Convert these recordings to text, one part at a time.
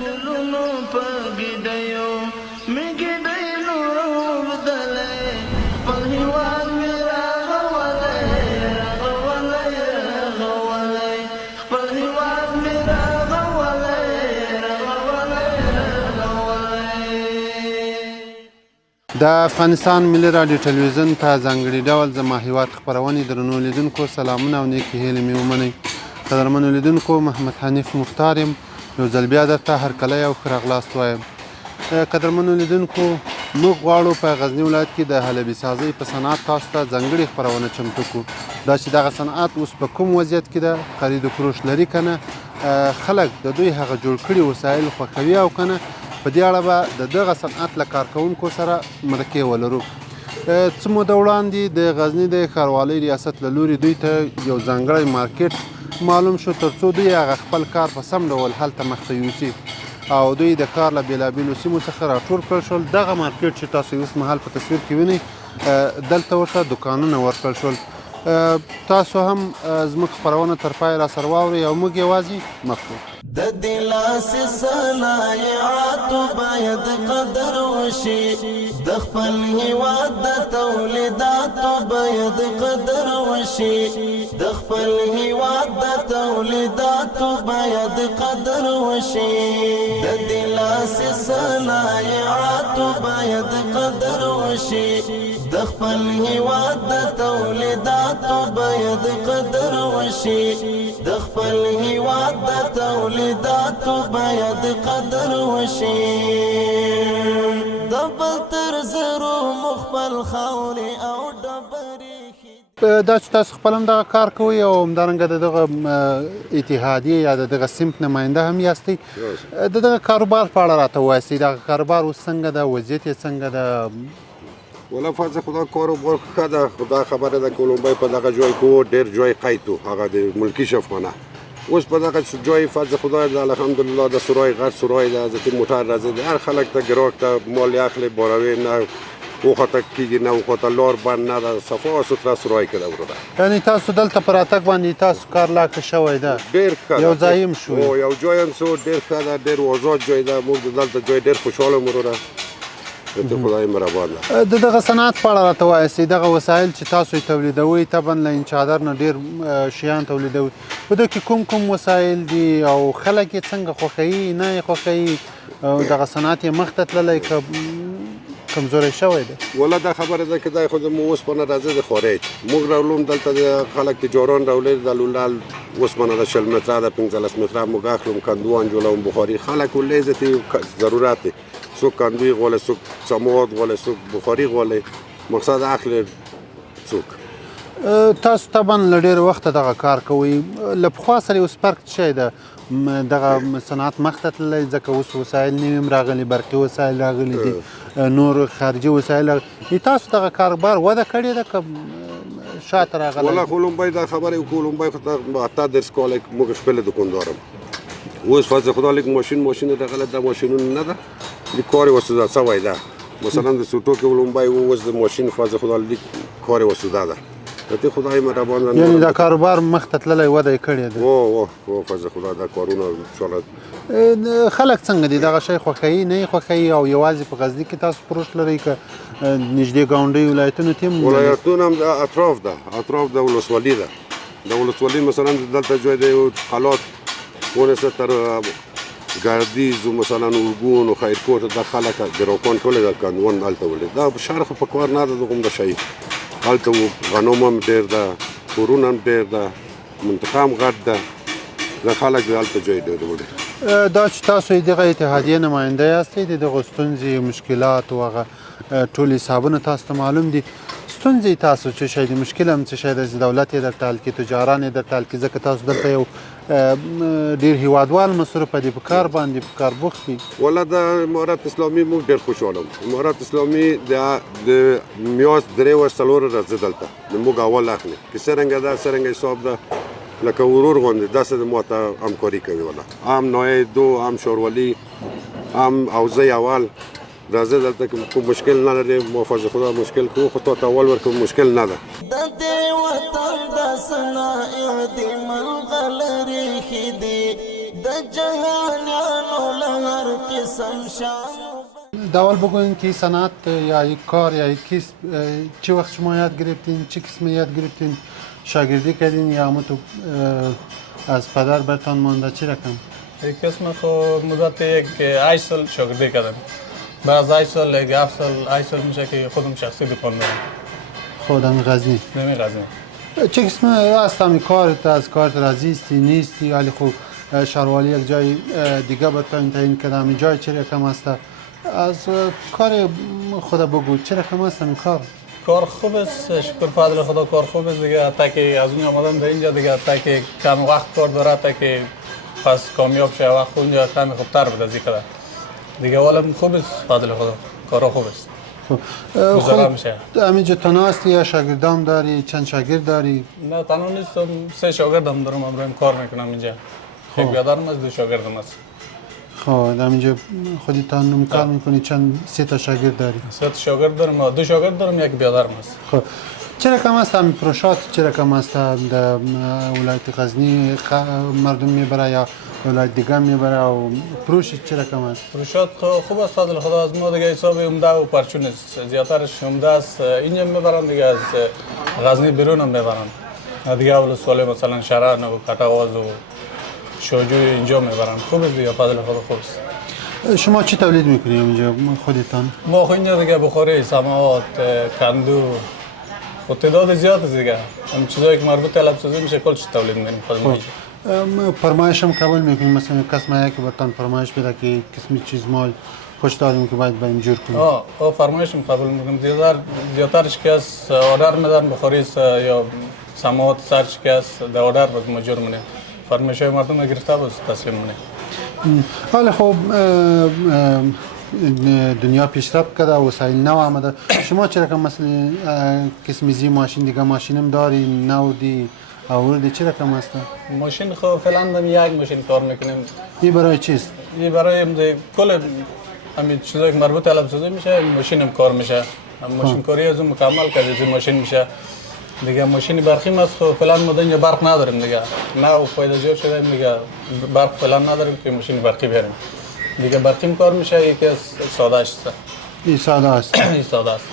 ګلونو په ګیدیو مې ګیدی نور دلی خپل هیواد مې راغولی راغولی راغولی خپل هیواد مې راغولی راغولی راغولی. د افغانستان ملي راډیو ټلویزیون په ځانګړي ډول زما هیواد خپرونې درنو لیدونکو سلامونه او نیکې هیلې مې ومنئ. قدرمنو لیدونکو محمد حنیف مختار یم. یو ځل بیا درته هرکلی او ښه راغلاست وایم. قدرمنو لیدونکو موږ غواړو په غزني ولایت کې د حلبي سازۍ په صنعت تاسو ته ځانګړې خپرونه چمتو کړو. دا چې دغه صنعت اوس په کوم وضعیت کې ده، خرید و فروش لري که نه، خلک د دوی هغه جوړ کړي وسایل خوښوي او که نه، په دې اړه به د دغه صنعت له کارکوونکو سره مرکې ولرو. څه موده وړاندې د غزني د ښاروالۍ ریاست له لوري دوی ته یو ځانګړی مارکیټ معلوم شو تر څو دوی هغه خپل کار په سم ډول هلته مخته یوسي او دوی د کار له بېلابېلو سیمو څخه راټول کړل شول. دغه مارکیټ چې تاسو اوس مهال په تصویر کې وینئ، دلته ورته دوکانونه ورکړل شول. تاسو هم زموږ خپرونه تر پای راسره واورئ او موږ یوازې مخ کړو. د دې لاسې صنایعاتو باید قدر وشي، د خپل هیواد د تولیداتو باید قدر وشي، د خپل هیواد د تولیداتو باید قدر وشي، د دې لاسې صنایعاتو باید قدر وشي، د خپل هیواد د تولیداتو باید قدر وشي، د خپل هیواد د تولیداتو باید قدر وشي. د بل تر زرو مخبل خاورې او ډبرې دا چې تاسو خپل هم دغه کار کوئ او همدارنګه د دغه اتحادیې یا د دغه صنف نماینده هم یاستئ، د دغه کاروبار په اړه راته ووایاستئ. دغه کاروبار اوس څنګه ده، وضعیت یې څنګه ده؟ والا فضل خدا کاروبار ښه ده، خدا خبره ده. کولومبای په دغه جای کې ډېر جای قید و، هغه د ملکي شفخانه. اوس په دغه جای فضل خدا ده الحمدلله د سرای غټ سرای ده، ځکه موټر راځي، هر خلک ته ګراک ته مال اخلي، باروي نه وخته کېږي نه وخته لار بند نه ده، صفا سوتره سرای کې ده وروره. یعنې تاسو دلته په راتګ باندې تاسو کار لا ښه شوی ده؟ ډېر ښه ده. یو ځای هم شو؟ یو ځای هم شو، ډېر ښه ده، ډېر آزاد جای ده. موږ دلته جای ډېر خوشحاله یو وروره. د خدای مهربان ده. د دغه صنعت په اړه راته ووایاستئ. دغه وسایل چې تاسو یې تولیدوئ، طبعا له انچادر نه ډېر شیان تولیدوئ. په دغه کې کوم کوم وسایل دي او خلک یې څنګه خوښوي، نه یې خوښوي؟ دغه صنعت یې مخ ته تللی که کمزوری شوی دی؟ والله دا خبره ده که دا خو زموږ اوسپنه راځي د خارج، موږ راولوم دلته د خلک تجاران راولي، د لولال اوسپنه د 40 متره د 15 متره موږ اخلم، کندوان جوړوم، بخاري خلک ولې ذاتي ضرورت دی، څوک کندوی غواړي، څوک سماوات غواړي، څوک بخاري غواړي، مقصد اخلي څوک. تاسو طبعا له ډېر وخته دغه کار کوئ، له پخوا سره اوس فرق څه شی ده؟ دغه صنعت مخ ته تللی ځکه اوس وسایل نوي هم راغلي، برقي وسایل راغلي دي، نور خارجي وسایل راغلي. تاسو دغه کاروبار وده کړې ده که شاته راغلی؟ والله کولومبای دا خبره کولومبای خو ته 38 کاله موږ خپل دوکاندارم. اوس فضل خدا لیک ماشین راغله، دا ماشینونه نه ده، د کار وسوده سوی ده. مثلا د سوټو کې کولومبای اوس د ماشین فضل خدا لیک کار وسوده ده. ته خدای مهربان ده. یعنې دا کاروبار مخ ته تللی وده یې کړې ده؟ او فضل خدا دا کارونه انشاءالله. خلک څنګه دي؟ دغه شی خوښوي، نه یې خوښوي؟ او یوازې په غزني کې تاسو فروش لرئ که نږدې ګاونډۍ ولایتونو کې هم؟ ولایتونه هم اطراف ده، اطراف د ولسوالي ده. د ولسوالي مثلا دلته جای د حالات ونیسه تر ګردیز و مثلا اورګون و خیرکوټ، دا خلک ګراکان ټول د کندوان هلته ولي. دا شهر خو په کار نه ده دغومره شی. هلته غنم هم ډېر ده، کورونه هم ډېر ده، منطقه هم غټ ده، دا خلک هلته جای ډېر ولي. دا چې تاسو یې دغه اتحادیې نماینده یاستئ، د دغو ستونزې، مشکلات او هغه ټول حسابونه تاسو ته معلوم دي. ستونزې تاسو څه شی دي؟ مشکل هم څه شی دی چې دولت یې درته حل کړي، تجاران یې درته حل کړي؟ ځکه تاسو دلته یو ډېر هیوادوال مصرفه دي، په کار باندې په کار بوخت دي. والله د امارت اسلامي موږ ډېر خوشحاله یو. امارت اسلامي د میاشت 3 و 4 ورځې دلته موږ اول اخلي، که څرنګه ده څرنګه حساب ده لکه ورور غوندې داسې ماته همکاري کوي. والله هم نایې دو، هم شاروالي، هم اوزه اول راځه دلته کوم مشکل نه لري. محافظ خدا مشکل کو خو ته اول ورکوم مشکل نه ده. د دې وطن د صنایع د ملغلرې خېدي، د جهانیانو لهر قسم شام. داول بگوین که صنعت یا یک کار یا یک کسب چه وقت شما یاد گرفتین، چه قسم یاد گرفتین، شاگردی کردین یا همون تو از پدر برتان مانده چی رقم؟ یک قسم خو مدت یک 8 سال شاگردی کردم. بعد از 8 سال یک 7 سال 8 سال میشه که خودم شخصی دکان دارم. خودم غزنی. نمی غزنی. چه قسم است همی کارت، از کارت راضی هستی نیستی، ولی خب شاروالی یک جای دیگه برتان تعیین کرده، همین جای چه رقم است؟ از کار خدا بگو چه رقم است همین کار؟ کار خوب است، شکر فضل خدا کار خوب است دیگه. تا که از اون آمدم در اینجا دیگه، تا که کم وقت کار داره، تا که پس کامیاب شه وقت اونجا کمی خوبتر بده از این قدر دیگه. ولی خوب است فضل خدا، کارا خوب است. خب همینجا تنها هستی یا شاگردام داری؟ چند شاگرد داری؟ نه تنها نیستم، 3 شاگردم دارم، امروز کار میکنم اینجا. یک بیادرم است، 2 شاگردم است. خب همینجا خودتان کار میکنی؟ چند 3 تا شاگرد داری؟ 3 شاگرد دارم، 2 شاگرد دارم، یک بیادرم است. خب چه رقم است همین پروشات؟ چه رقم است در ولایت غزنی مردم میبره یا ولایت دیگه میبره و پروش چه رقم است؟ پروشات خوب است فضل خدا. از ما دیگه حساب عمده و پرچون است، زیادترش عمده است. اینجا میبرن دیگه، از غزنی بیرون هم میبرن دیگه. اول سواله مثلا شران و کتاواز و شوجوی اینجا میبرن. خوب است دیگه فضل خدا، خوب است. شما چی تولید میکنید اینجا خودتان؟ ما اینجا دیگه بخاری، سماوات، کندو، خود تعداد زیاد است دیگه. هم چیزایی که مربوط به لبسازی میشه کلش تولید میکنیم خودمون اینجا. فرمایش هم قبول میکنیم؟ مثلا کس ما که برتان فرمایش بده که قسمی چیز ما خوش داریم که باید بایم جور کنیم. فرمایش هم قبول میکنیم. زیادترش که از آردر میدن بخاری یا سماوات سرچ که از در آردر باز مجور مونه. فرمایش های مردم گرفته باز تسلیم مونه. حالا خب دنیا پیشرفت کرده، وسایل نو آمده. شما چرا که مثلا قسم زی ماشین دیگه ماشینم داری، نو دی آوردی، چرا کم است؟ ماشین خب فعلا دم یک ماشین کار میکنیم. این برای چیست؟ این برای کل همین چیزایی که مربوط به لباسازی میشه، ماشینم کار میشه. ماشین کاری از اون مکمل کرده از ماشین میشه. دیگه ماشین برقی ما فعلا ما دنیا برق نداریم دیگه. نه و پیدا جور شده دیگه برق فعلا نداریم که ماشین برقی بیاریم. دیگه برقی کار میشه. یکی از ساده است. این ساده است. این ساده است.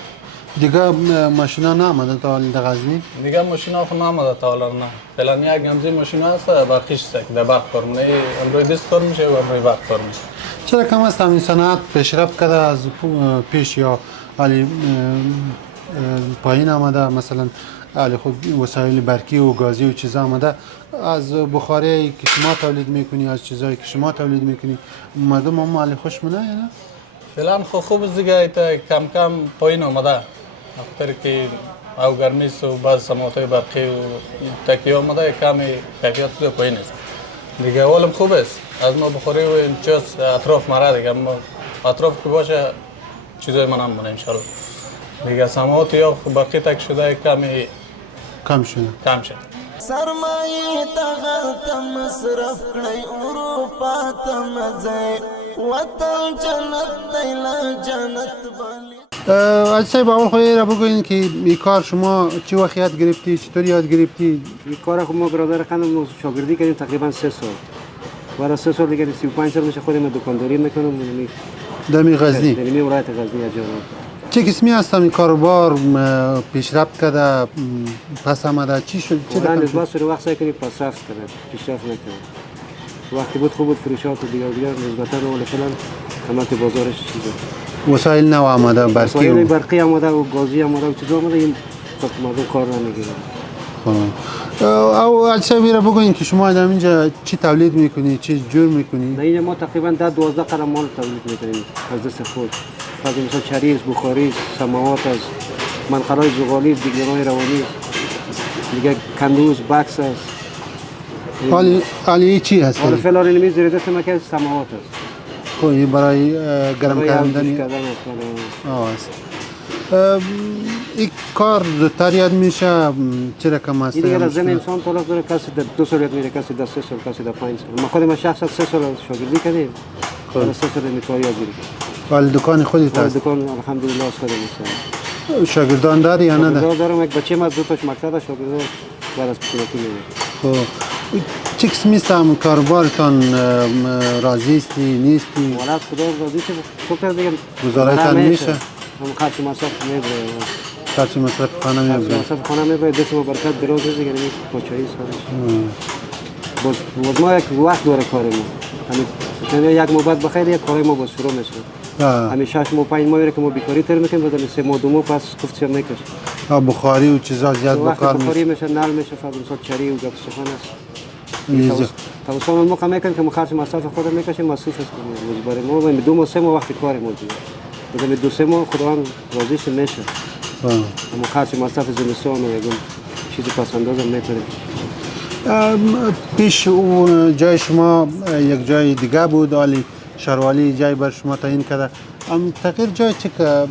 دیگه ماشینا نامده تا در غزنی؟ دیگه ماشینا خو نامده تا حالا نه. فعلا یک گمزی ماشین هست برقیش است که در برق کار میکنه. امروز دست کار میشه و امروز برق کار میشه. چرا کم است همین صنعت پیشرفت کرده از پیش یا ولی پایین آمده؟ مثلا علی خود وسایل برقی و گازی و چیزا آمده، از بخاری که شما تولید میکنی، از چیزایی که شما تولید میکنی مردم هم علی خوش مونه یا نه؟ فعلا خوب است دیگه. کم کم پایین آمده. خاطر که او گرمی است و بعض سماعت‌های برقی و تکیه آمده کم کیفیت پایین است. دیگه اولم خوب است. از ما بخاری و این چیز اطراف مره دیگه. اما اطراف که باشه چیزای من هم مونه انشالله. دیگه سماعت یا برقی تک شده کم شده. کم شد. سرمایه تغلط مصرف کړی اروپا ته مځه وطن جنت دی لا جنت بلی. از صاحب اول خواهی را بگوین که این کار شما چی وقت یاد گرفتی؟ چطور یاد گرفتی؟ این کار ما برادر خانم شاگردی کردیم تقریبا 3 سال. برای 3 سال دیگه 35 سال میشه خودم دکانداری میکنم در غزنی. در ولایت غزنی اجازه. چه قسمی هستم این کاروبار پیشرفت کرده پس آمده چی شد؟ چه رقم رقم شد؟ باز وقت سعی کنیم پس رفت کرد پیشرفت نکنه. وقتی بود خوب بود فروشات و دیگر نسبتا ولی فعلا قیمت بازارش چیزه. وسایل نو آمده برقی وسایل برقی آمده و گازی آمده و چیزا آمده این مردم کار نمیگیره. او اجسا بیره بگوین که شما در اینجا چی تولید میکنی، چی جور میکنی؟ در اینجا ما تقریبا 12 قرم مال تولید میکنیم از دست خود. فرض مثلا چریز، بخاری، سماوات از منقلای زغالی، دیگران روانی، دیگه کندوز، بکس است. حالی چی هست؟ حالا فعلا اینمی زیر دست ما که سماوات است. خب این برای گرم کردن است. این کار زودتر یاد میشه چه رقم است؟ این دیگه زن انسان طلاق داره، کسی در 2 سال یاد میره، کسی در 3 سال، کسی در 5 سال. ما خودم شخصا 3 سال شاگردی کردیم. خب 3 سال این کار یاد گرفتیم. ولی دکان خودت است؟ دکان الحمدلله از خودم است. شاگردان داری یا نه؟ شاگردان دارم، یک بچه ما 2 تاش مکتب شاگردان بعد از پیشرفتی میاد. خب چه قسمی است هم کاروبارتان راضی استی نیستی؟ والا از خدا راضی که خوب کرد دیگه گزارتان میشه؟ هم خرچ مصرف میبره خرچ مصرف خانه میبره؟ مصرف خانه میبره دست ما برکت دراز است دیگه نمی پاچایی سرش باز ما یک وقت داره کار ما همین یک ماه بعد بخیر یک کاری ما باز شروع میشه همین 6 ماه 5 ماه که ما بیکاری تر میکنیم بعد 3 ماه 2 ماه پس گفتم میکش بخاری و چیزا زیاد بکار بخاری میشه؟ میشه نل میشه فقط چری و گپ سخن است توسان ما کم میکنیم که ما خرج مصرف خود میکشیم مصرف است روزبر ما و 2 ماه 3 ماه وقت کار ما دیگه بعد 2 3 ماه خداوند راضی میشه ما خرج مصرف زمستان و یگم چیزی پس اندازم میکنیم پیش اون جای شما یک جای دیگه بود ولی شهروالی جای بر شما تعیین کرده تغییر جای چه که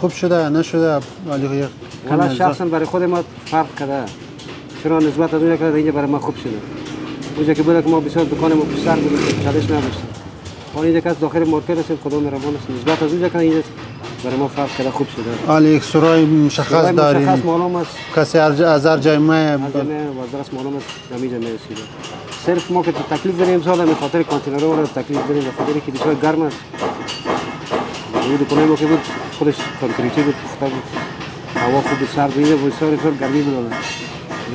خوب شده نشده ولی یک والا شخصا برای خود ما فرق کرده چرا نسبت از اونجا که اینجا برای ما خوب شده اونجا که بود که ما بسیار دکان ما پسر بودیم چالش نداشتیم ولی اینجا که از داخل مارکت است خدا مهربان است نسبت از اونجا که اینجا برای ما فرق کرده خوب شده ولی یک سرای مشخص داریم مشخص معلوم است کسی از هر جای ما وزارت معلوم است نمیجا میرسیده صرف ما که تکلیف داریم امسال به خاطر کانتینرها رو تکلیف داریم به خاطر که بسیار گرم است این دکان ما که بود خودش کانکریتی بود پخته بود هوا خوب سرد بود بسیار گرمی بود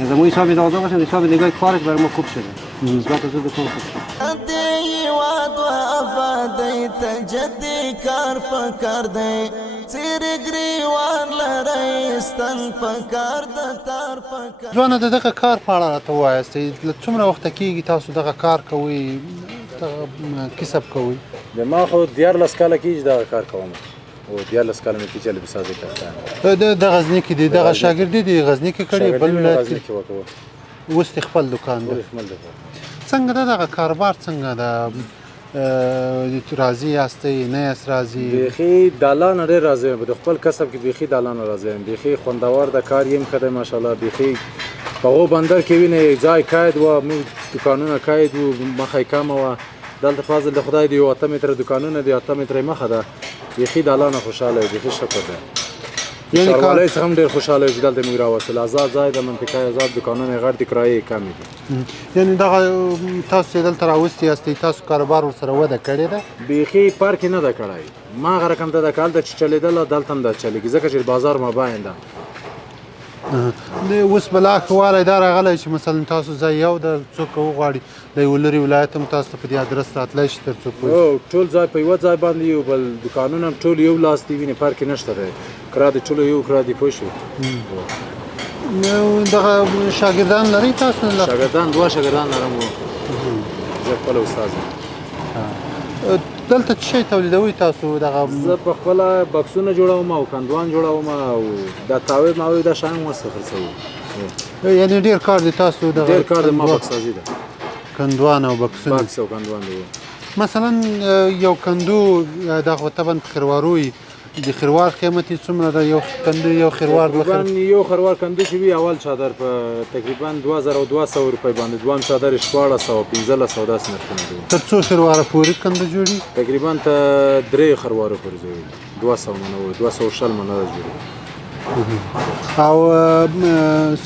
از ما حساب داده باشن حساب نگاه کارش برای ما خوب شده نسبت از دکان خوب شده دی واد و آبادی تجدی کار پکار دی سیر گریوان لرایستن پکار د تار پکار ځوانه د دغه کار په اړه راته ووایاستئ له څومره وخته کېږي تاسو دغه کار کوئ کسب کوئ ما خو 14 کاله کېږي دغه کار کوم او 14 کاله مې کېږي لباسازي کار د غزني کې دی دغه شاګردي دی غزني کې کړی بل ولایت غزني کې وکړو اوس خپل دکان دی څنګه دغه کاروبار څنګه ده راضي یاستئ نه یاست راضي بیخي د الله نه ډېر راضي یم د خپل کسب کې بیخي د الله نه راضي یم بیخي خوندور د کار یم ښه دی ماشاءالله بیخي په هغو بندر کې وینئ ځای قید وه موږ دوکانونه قید وو مخه یې کمه وه دلته فضل د خدای دی 8 متره دوکانونه دی 8 متره مخه ده بیخي د الله نه خوشحاله بیخي شکر دی ښاروالۍ څخه هم ډېر خوشحاله یم چې دلته موږ راوستل آزاد ځای د منطقه آزاد دوکانونه یې غټ دي کرایې یې کمې دي یعنې دغه تاسو چې دلته راوستي یاستئ تاسو کاروبار ورسره وده کړې ده بیخي فرق یې نه ده کړی ما هغه رقم ته ده که هلته چې چلېدله دلته هم ده چلېږي ځکه چې بازار مابین ده اوس بلا ښه والی دا راغلی چې مثلا تاسو ځای یو ده څوک وغواړي د یو لرې ولایت هم تاسو ته په دې ادرس راتلی شي تر څو پوه ټول ځای په یوه ځای باندې یو بل دوکانونه هم ټول یو لاس دي وینې فرق یې نشته دی کرا د ټولو یو کرا دي پوه شوې دغه شاګردان لرئ تاسو شاګردان 2 شاګردان لرم زه خپله استاد دلته څه شی تولیدوئ تاسو دغه زه په خپله بکسونه جوړوم او کندوان جوړوم او دا تاوې ماوې دا شیان هم ورڅخه خرڅوو یعنې ډېر کار دی تاسو دغه ډېر کار د ما بکسازي ده کندوان او بکسونه بکس او کندوان دی مثلا یو کندو دغه طبعا په خروارو وي د خروار قیمت یې څومره ده یو کندو یو خروار تقریبا یو خروار کندو چې وي اول چادر په تقریبا 2200 روپۍ باندې دوام چادر 1400 1500 داسې نرخونه دي تر څو خرواره پورې کندو جوړي تقریبا ته 3 خروارو پورې جوړي 200 منه 200 منه جوړي او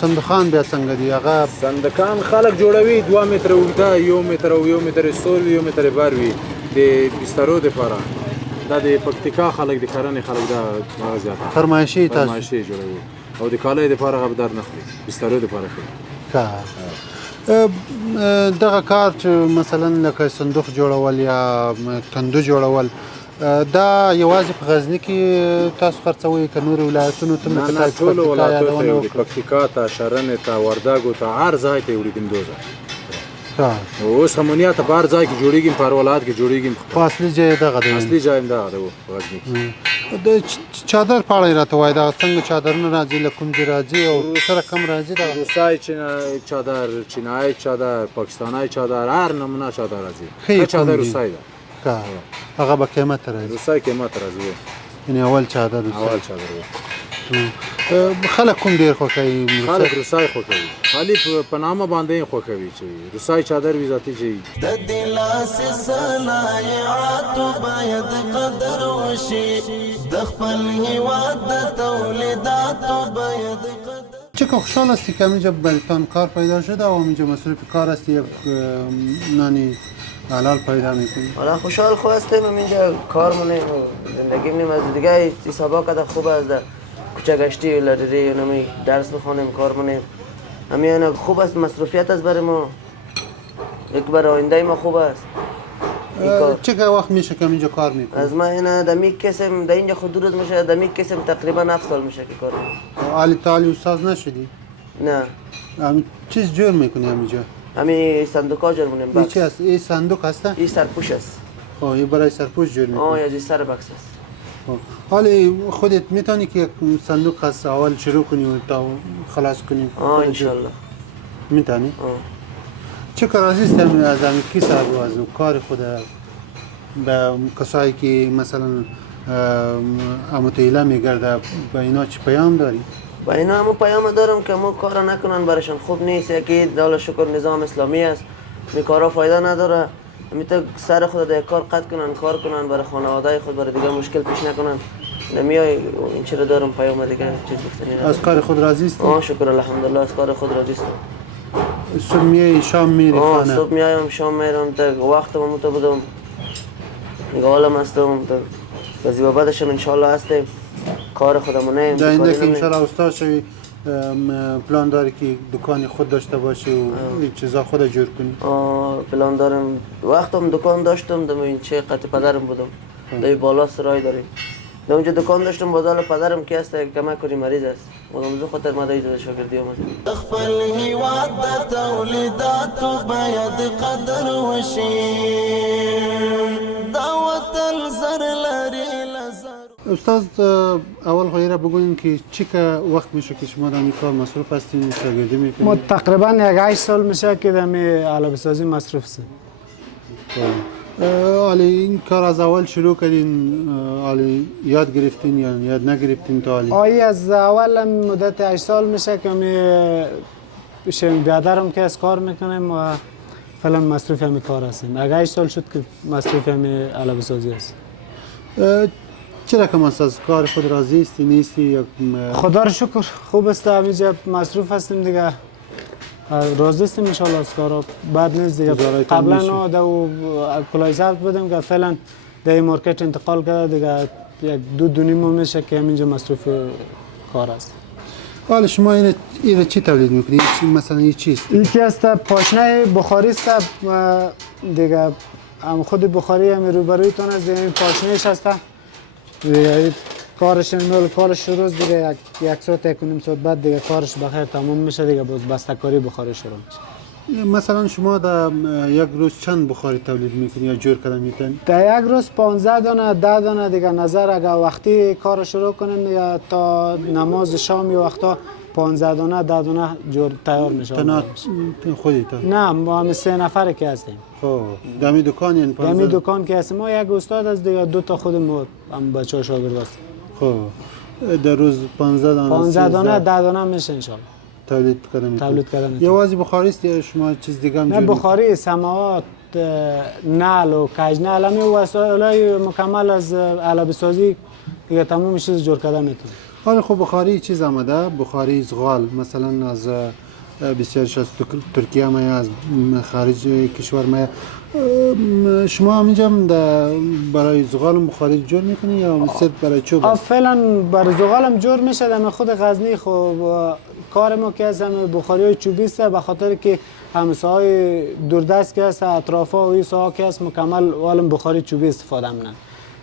صندوقان بیا څنګه دي هغه صندوقان خلک جوړوي 2 متره اوږده 1 متر او 1 متر سور 1 متر بار وي د بسترو لپاره دا د پکتیکا خلک د کرنې خلک دا زیاته فرمایشي تاسو فرمایشي جوړوي او د کالیو لپاره غبدار نه خوري بسترو لپاره خوري دغه کار چې مثلا لکه صندوق جوړول یا کندو جوړول دا یوازې په غزني کې تاسو خرڅوئ که نورو ولایتونو ته نه ټولو ولایتونو ته یې وړي پکتیکا ته شرنې ته وردګو ته هر ځای ته یې وړي ګندوزه اوس امونیا ته په هر ځای کې جوړېږي په هر ولایت کې جوړېږي خو اصلي ځای دغه دی اصلي ځای هم دغه دی غزني کې د چادر په اړه یې راته ووایه دغه څنګه چادرونه راځي له کوم ځای راځي او سره کم راځي دغه روسای چادر چینایي چادر پاکستاني چادر هر نمونه چادر راځي ښه چادر روسای ده هغه به قیمت راځي روسای قیمت راځي یعنې اول چادر اول چادر خلک کوم ډېر خوښوي خلک روسای خوښوي خالي په نامه باندې یې خوښوي چې روسای چادر وي ذاتي چې د دې لاسې صنایعاتو باید قدر وشي د خپل هېواد د تولیداتو باید قدر چقدر خوشحال هستی که اینجا برایتان کار پیدا شده و اینجا مصروف کار هستی یک نانی حلال پیدا میکنی؟ حالا خوشحال خوب هستیم اینجا کار مونیم و زندگی مونیم از دیگه حسابا کده خوب است در کوچه گشتی لایبرری نمی درس بخونیم کار مونیم همین خوب است مصروفیت است برای ما یک برای آینده ما خوب است چقدر وقت میشه که اینجا کار میکنی؟ از ما اینا دمی کسیم در اینجا خود دو روز میشه دمی کسیم تقریبا 7 سال میشه که کار میکنم عالی تعالی استاد نشدی؟ نه چیز جور میکنی همینجا؟ همین صندوقا جور مونیم این بکس چی است؟ این صندوق هسته؟ این سرپوش است این برای سرپوش جور میکنی؟ یا سر بکس است حالی خودت میتونی که یک صندوق هست اول شروع کنی و تا خلاص کنی؟ انشالله میتونی؟ چه کار عزیز تمی از همین کی صاحب و از کار خود به کسایی که مثلا متعیله میگرده به اینا چی پیام داری؟ با اینا همون پیام دارم که مو کار نکنن برشان خوب نیست یکی دال شکر نظام اسلامی است می کارا فایده نداره میتونه سر خود در کار قطع کنن کار کنن برای خانواده خود برای دیگه مشکل پیش نکنن نمیای این چرا دارم پیام دیگه چیز گفتنی ندارم از کار خود راضی هستی؟ شکر الحمدلله از کار خود راضی هستم صبح میای شام میری خانه؟ صبح میایم شام میرم تا وقت ما تو بدم دیگه حالم هستم تا زیبا بعدشم انشالله هستیم کار خودمونه در اینده که انشالله استاد شوی پلان داری که دکان خود داشته باشی و این چیزا خود جور کنی؟ پلان دارم وقتم دکان داشتم دم این چه قطع پدرم بودم در بالا سرای داریم در اونجا دکان داشتم بازال پدرم که است کمک کنی مریض است مدام خاطر ما در شاگردی آمدیم خپل هیواد د تولیداتو باید قدر وشي دا وطن زر لري لزر استاد اول خیره بگوین که چی که وقت میشه که شما در این کار مصروف هستین شاگردی میکنید؟ ما تقریبا یک 8 سال میشه که در علبه سازی مصروف هستیم. حالی این کار از اول شروع کردین حالی یاد گرفتین یا یاد نگرفتین تا حالی؟ از اول مدت 8 سال میشه که می بیادرم که از کار میکنیم و فعلا مصروف همین کار هستیم. اگه 8 سال شد که مصروف همین علبه سازی هست. چرا که از کار خود راضی هستی نیستی یا خدا رو شکر خوب است همینجا مصروف هستیم دیگه راضی هستیم ان شاء الله از کارا بعد نیست دیگه قبلا دو کلای زرد بودیم که فعلا در مارکت انتقال کرده دیگه یک دو نیم میشه که همینجا مصروف کار است. حالا شما این چی تولید میکنید؟ مثلا این چیست؟ یکی است پاشنه بخاری است دیگه خود بخاری هم روبرویتون است این پاشنهش است کارش شروع دیگه یک ساعت یک نیم ساعت بعد دیگه کارش بخیر تمام میشه دیگه باز بسته‌کاری بخاری شروع میشه. مثلا شما در یک روز چند بخاری تولید میکنید یا جور کردن میتونید؟ در یک روز 15 دانه 10 دانه دیگه نظر اگه وقتی کار شروع کنیم یا تا نماز شام یا وقتا 15 دانه 10 دانه جور تیار میشه. خودت؟ نه ما هم 3 نفر که هستیم. خب دمی دکان یعنی 15 دمی دکان که هستیم ما یک استاد از دیگه 2 تا خود ما هم بچه‌ها شاگرد هستیم. خب در روز 15 دانه 10 دانه میشه ان شاء الله تولید کردن یا واسه بخاری است یا شما چیز دیگه هم نه بخاری سماوات نعل و کجنعل همین وسایل مکمل از علبه سازی دیگه تمام چیز جور کردن میتونه. حالا خب بخاری چیز آمده بخاری زغال مثلا از بسیارش از ترکیه ما از خارج کشور ما شما همینجا برای زغال بخاری جور میکنی یا صرف برای چوب؟ فعلا برای زغالم جور میشه در خود غزنی. خب کار ما که از بخاری های چوبی است به خاطر که همسایه دوردست که است اطرافا و این ساها که است مکمل والم بخاری چوبی استفاده میکنن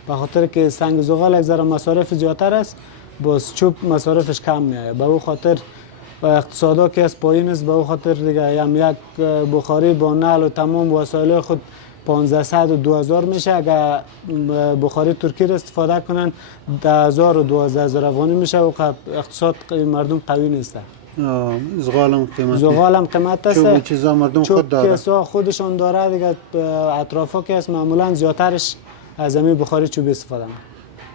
به خاطر که سنگ زغال یک ذره مصارف زیادتر است باز چوب مصارفش کم میاد به او خاطر اقتصادا که از پایین است به او خاطر دیگه هم یک بخاری با نعل و تمام وسایل خود 1500 و 2000 میشه. اگر بخاری ترکی را استفاده کنن 10000 و 12000 افغانی میشه و اقتصاد مردم قوی نیست. زغالم قیمت است. چوب چیزا مردم خود داره. چوب خودشون داره دیگه اطرافا که است معمولا زیادترش از همین بخاری چوبی استفاده میکنن.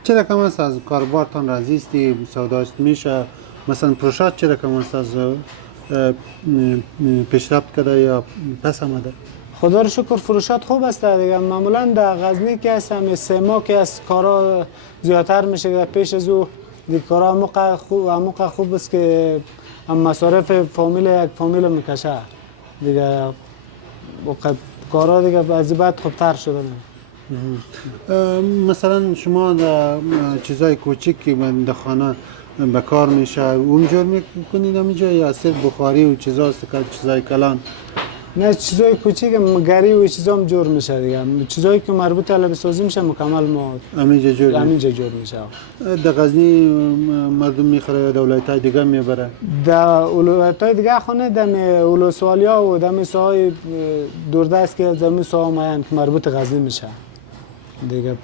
چرا کم است از کاربارتان راضی هستی سوداش میشه مثلا پروژه چرا کم است از پیشرفت کرده یا پس آمده؟ خدا رو شکر فروشات خوب است دیگه معمولا در غزنی که هستم 3 ماه که از کارا زیادتر میشه پیش از او دیگه کارا عمق خوب است که مصارف یک فامیل میکشه دیگه. کارا دیگه از بعد خوبتر شده. مثلا شما در چیزای کوچیک که در خانه به کار میشه اونجور میکنید همینجا یا صرف بخاری و چیزاست که چیزای کلان؟ نه چیزای کوچیک گری و چیزام جور میشه دیگه. چیزایی که مربوط به لبه سازی میشه مکمل ما همینجا جور میشه. در غزنی مردم میخره یا دولتای دیگه میبره؟ در ولایت‌های دیگه خونه دم ولسوالیا و دم ساهای دوردست که زمین ساها میان که مربوط غزنی میشه دیگه.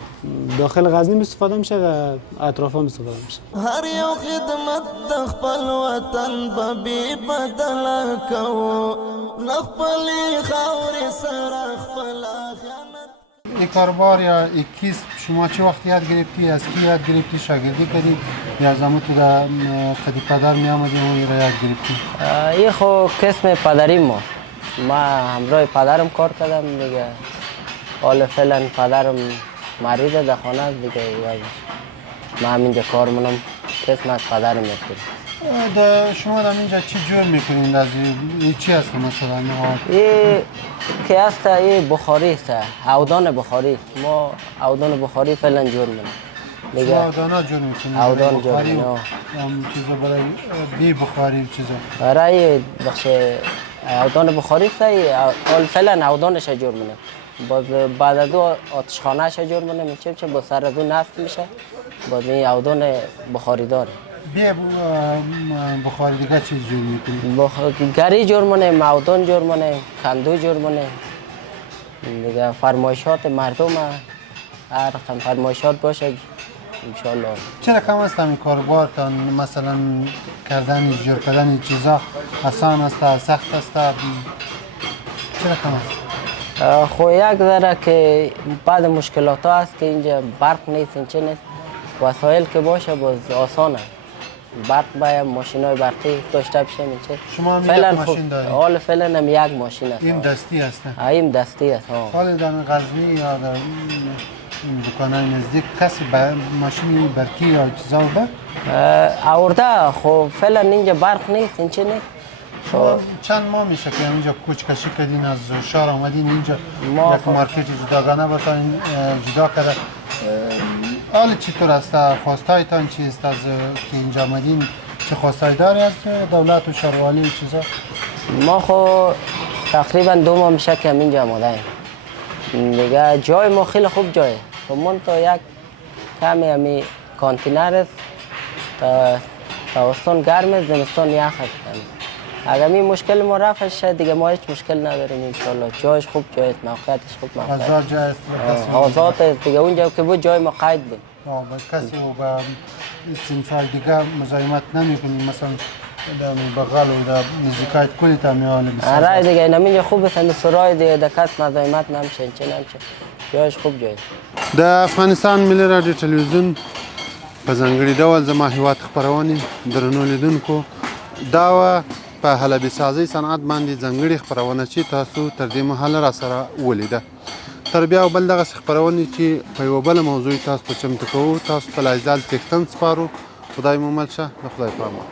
داخل غزنی استفاده میشه، در اطراف هم استفاده میشه. هر یو خدمت د خپل وطن به بی بدل کوو، نخپلی خاورې سره خپل خیانت. این کاربار یا این کسب شما چه وقت یاد گرفتی؟ از کی یاد گرفتی؟ شاگردی کردی یا زمان تو در قدی پدر می آمدی و این را یاد گرفتی؟ این خو کسب پدری ما همراه پدرم کار کردم دیگه. حالا فعلا پدرم مریضه در خانه دیگه، ما همینجا کار منم کسب از پدرم میکنم. شما در اینجا چی جور میکنید؟ از این چی هست مثلا؟ این که هست این بخاری است، عودان بخاری. ما عودان بخاری فعلا جور میکنم دیگه. عودانا جور میکنید؟ عودان جور میکنم. چیزا برای بی بخاری و چیزا؟ برای بخش عودان بخاری است. فعلا عودانش جور میکنم. باز بعد از دو آتشخانه ش جور میکنم. چه با سر از اون نفت میشه. باز این عودان بخاری داره. بیا بخاری دیگه چی جور میکنید؟ گری جور میکنم، عودان جور میکنم، کندو جور میکنم دیگه. فرمایشات مردم هر رقم فرمایشات باشه انشالله. چرا کم است همین کاربارتان؟ مثلا کردن جور کردن این چیزا آسان است، سخت است؟ چرا کم است؟ خو یک ذره که بعد مشکلات ها است که اینجا برق نیست، این چه نیست. وسایل که باشه باز آسانه. برق باید ماشین های برقی داشته بشه میشه. شما هم یک ماشین دارید؟ حال فعلا هم یک ماشین است. این دستی است؟ این دستی است. حال در غزنی یا در دکانهای نزدیک کسی ماشین برقی یا چیزا به؟ آورده. خب فعلا اینجا برق نیست، این چه نیست. چند ماه میشه که اینجا کوچ کشی کردین از شهر آمدین اینجا یک مارکت جداگانه باتان جدا کرده؟ حال چطور است؟ خواستایتان چیست از که اینجا آمدین؟ چه خواستایی داری از دولت و شهروالی و چیزا؟ ما خو تقریبا 2 ماه میشه که اینجا آمده ایم دیگه. جای ما خیلی خوب جایه. من تا یک کمی همی کانتینر است. تابستان گرم است، زمستان یخ است. اگر این مشکل ما رفت شد دیگه ما هیچ مشکل نداریم انشالله. جایش خوب جای است، موقعیتش خوب موقعیت. آزاد جای است؟ آزاد است دیگه. اونجا که بود جای ما قید بود. با کسی و با صنفای دیگه مزاحمت نمی‌کنید؟ مثلا در بغل و در نزدیکایت کلی تامیال بسازد؟ آره دیگه اینم خوب است. همین سرای دیگه در کس مزاحمت نمیشه، چه نمیشه. جایش خوب جای است. د افغانستان ملي رادیو تلویزیون په ځانګړي ډول زما هیواد خپرونې درنو لیدونکو دا په حلبي سازۍ صنعت باندې ځانګړې خپرونه چې تاسو تر دې مهاله راسره ولیده. تر بیا بل دغسې خپرونې چې په یوه بله موضوع تاسو ته چمتو کوو، تاسو ته لا یزال څښتن سپارو. خدای مو مل شه. د خدای په امان.